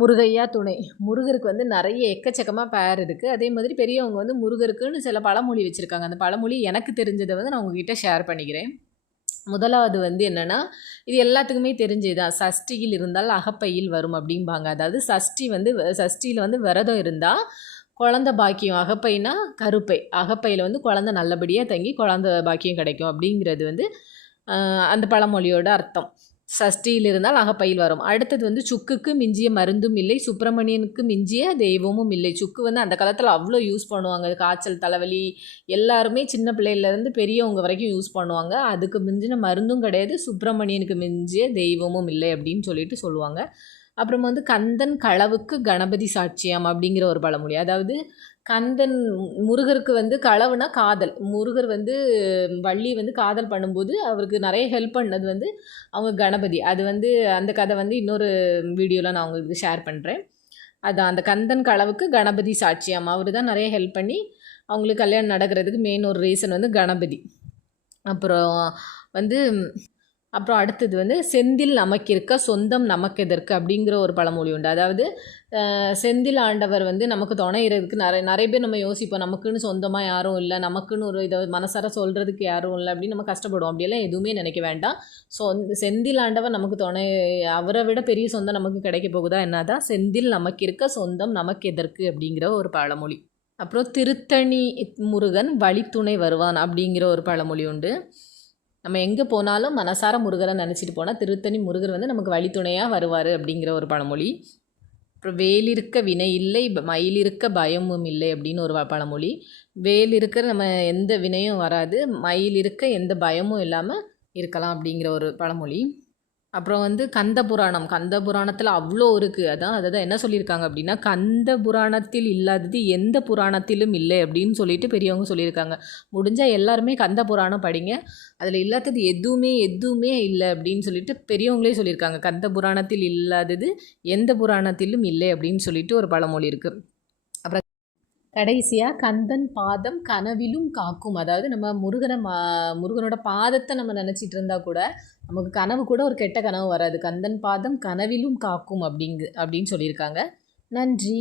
முருகையா துணை. முருகருக்கு வந்து நிறைய எக்கச்சக்கமாக பேர் இருக்குது. அதே மாதிரி பெரியவங்க வந்து முருகருக்குன்னு சில பழமொழி வச்சுருக்காங்க. அந்த பழமொழி எனக்கு தெரிஞ்சதை வந்து நான் உங்ககிட்ட ஷேர் பண்ணிக்கிறேன். முதலாவது வந்து என்னென்னா, இது எல்லாத்துக்குமே தெரிஞ்சதுதான். சஷ்டியில் இருந்தால் அகப்பையில் வரும் அப்படிம்பாங்க. அதாவது சஷ்டியில் வந்து விரதம் இருந்தால் குழந்த பாக்கியம். அகப்பைனா கருப்பை. அகப்பையில் வந்து குழந்த நல்லபடியாக தங்கி குழந்த பாக்கியம் கிடைக்கும் அப்படிங்கிறது வந்து அந்த பழமொழியோட அர்த்தம். சஷ்டியில் இருந்தால் அகப்பையில் வரும். அடுத்தது வந்து சுக்குக்கு மிஞ்சிய மருந்தும் இல்லை, சுப்பிரமணியனுக்கு மிஞ்சிய தெய்வமும் இல்லை. சுக்கு வந்து அந்த காலத்தில் அவ்வளோ யூஸ் பண்ணுவாங்க. காய்ச்சல், தலைவலி எல்லாருமே சின்ன பிள்ளையிலேருந்து பெரியவங்க வரைக்கும் யூஸ் பண்ணுவாங்க. அதுக்கு மிஞ்சின மருந்தும் கிடையாது, சுப்பிரமணியனுக்கு மிஞ்சிய தெய்வமும் இல்லை அப்படின்னு சொல்லுவாங்க. அப்புறம் வந்து கந்தன் களவுக்கு கணபதி சாட்சியாம் அப்படிங்கிற ஒரு பழமொழி. அதாவது கந்தன் முருகருக்கு வந்து களவுனா காதல். முருகர் வந்து வள்ளி வந்து காதல் பண்ணும்போது அவருக்கு நிறைய ஹெல்ப் பண்ணது வந்து அவங்க கணபதி. அது வந்து அந்த கதை வந்து இன்னொரு வீடியோவில் நான் உங்களுக்கு ஷேர் பண்ணுறேன். அதான் அந்த கந்தன் களவுக்கு கணபதி சாட்சியாம். அவர் தான் நிறைய ஹெல்ப் பண்ணி அவங்களுக்கு கல்யாணம் நடக்கிறதுக்கு மெயின் ஒரு ரீசன் வந்து கணபதி. அப்புறம் வந்து அடுத்தது வந்து செந்தில் நமக்கிருக்க சொந்தம் நமக்கெதற்கு அப்படிங்கிற ஒரு பழமொழி உண்டு. அதாவது செந்தில் ஆண்டவர் வந்து நமக்கு துணையிறதுக்கு நிறைய பேர் நம்ம யோசிப்போம், நமக்குன்னு சொந்தமாக யாரும் இல்லை, நமக்குன்னு ஒரு இதை மனசார சொல்கிறதுக்கு யாரும் இல்லை அப்படின்னு நம்ம கஷ்டப்படுவோம். அப்படியெல்லாம் எதுவுமே நினைக்க வேண்டாம். செந்தில் ஆண்டவர் நமக்கு துணை, அவரை விட பெரிய சொந்தம் நமக்கு கிடைக்க போகுதா என்னதான். செந்தில் நமக்கிருக்க சொந்தம் நமக்கெதற்கு அப்படிங்கிற ஒரு பழமொழி. அப்புறம் திருத்தணி முருகன் வழித்துணை வருவான் அப்படிங்கிற ஒரு பழமொழி உண்டு. நம்ம எங்கே போனாலும் மனசார முருகரை நினச்சிட்டு போனால் திருத்தணி முருகர் வந்து நமக்கு வழித்துணையாக வருவார் அப்படிங்கிற ஒரு பழமொழி. அப்புறம் வேலிருக்க வினை இல்லை, மயிலிருக்க பயமும் இல்லை அப்படின்னு ஒரு பழமொழி. வேல் இருக்கிற நம்ம எந்த வினையும் வராது, மயில் இருக்க எந்த பயமும் இல்லாமல் இருக்கலாம் அப்படிங்கிற ஒரு பழமொழி. அப்புறம் வந்து கந்த புராணத்தில் அவ்வளோ இருக்குது. அதான் என்ன சொல்லியிருக்காங்க அப்படின்னா, கந்த புராணத்தில் இல்லாதது எந்த புராணத்திலும் இல்லை அப்படின்னு சொல்லிட்டு பெரியவங்க சொல்லியிருக்காங்க. முடிஞ்சால் எல்லாருமே கந்த புராணம் படிங்க, அதில் இல்லாதது எதுவுமே இல்லை அப்படின்னு சொல்லிட்டு பெரியவங்களே சொல்லியிருக்காங்க. கந்த புராணத்தில் இல்லாதது எந்த புராணத்திலும் இல்லை அப்படின்னு சொல்லிட்டு ஒரு பழமொழி இருக்குது. அப்புறம் கடைசியாக கந்தன் பாதம் கனவிலும் காக்கும். அதாவது நம்ம முருகனோட பாதத்தை நம்ம நினச்சிட்டு இருந்தால் கூட நமக்கு கனவு கூட ஒரு கெட்ட கனவு வராது. கந்தன் பாதம் கனவிலும் காக்கும் அப்படின்னு சொல்லியிருக்காங்க. நன்றி.